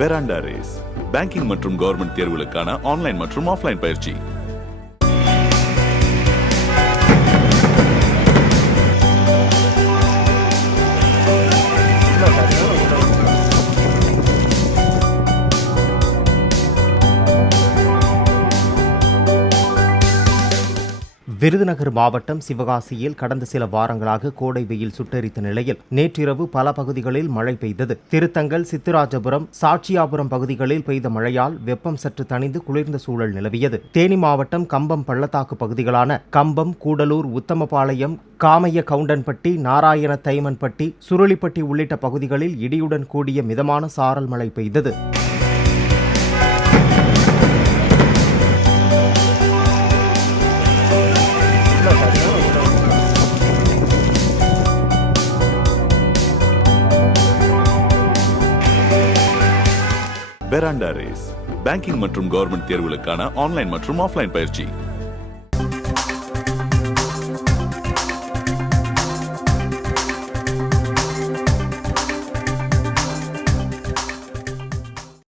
பெராண்டா race banking மற்றும் government தேர்வுகளுக்கான online மற்றும் ஆஃப்லைன் பயிற்சி. விருதுநகர் மாவட்டம் சிவகாசியில் கடந்த சில வாரங்களாக கோடை வெயில் சுட்டெரித்த நிலையில் நேற்றிரவு பல பகுதிகளில் மழை பெய்தது. திருத்தங்கல், சித்துராஜபுரம், சாட்சியாபுரம் பகுதிகளில் பெய்த மழையால் வெப்பம் சற்று தணிந்து குளிர்ந்த சூழல் நிலவியது. தேனி மாவட்டம் கம்பம் பள்ளத்தாக்கு பகுதிகளான கம்பம், கூடலூர், உத்தமபாளையம், காமைய கவுண்டன்பட்டி, நாராயண தைமன்பட்டி, சுருளிப்பட்டி உள்ளிட்ட பகுதிகளில் இடியுடன் கூடிய மிதமான சாரல் மழை பெய்தது. பெராண்டா ரேஸ் பேங்கிங் மற்றும் கவர்மெண்ட் தேர்வுகளுக்கான ஆன்லைன் மற்றும் ஆஃப்லைன் பயிற்சி.